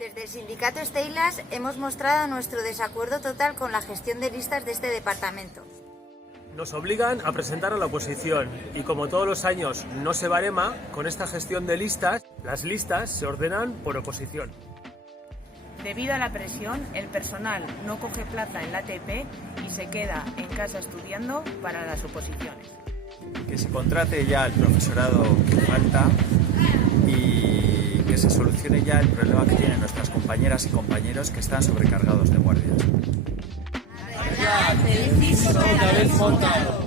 Desde el sindicato Steilas hemos mostrado nuestro desacuerdo total con la gestión de listas de este departamento. Nos obligan a presentar a la oposición y como todos los años no se barema, con esta gestión de listas, las listas se ordenan por oposición. Debido a la presión, el personal no coge plaza en la ATP y se queda en casa estudiando para las oposiciones. Que se contrate ya el profesorado que falta y que se solucione ya el problema que tienen nuestras compañeras y compañeros que están sobrecargados de guardias. Una vez montado.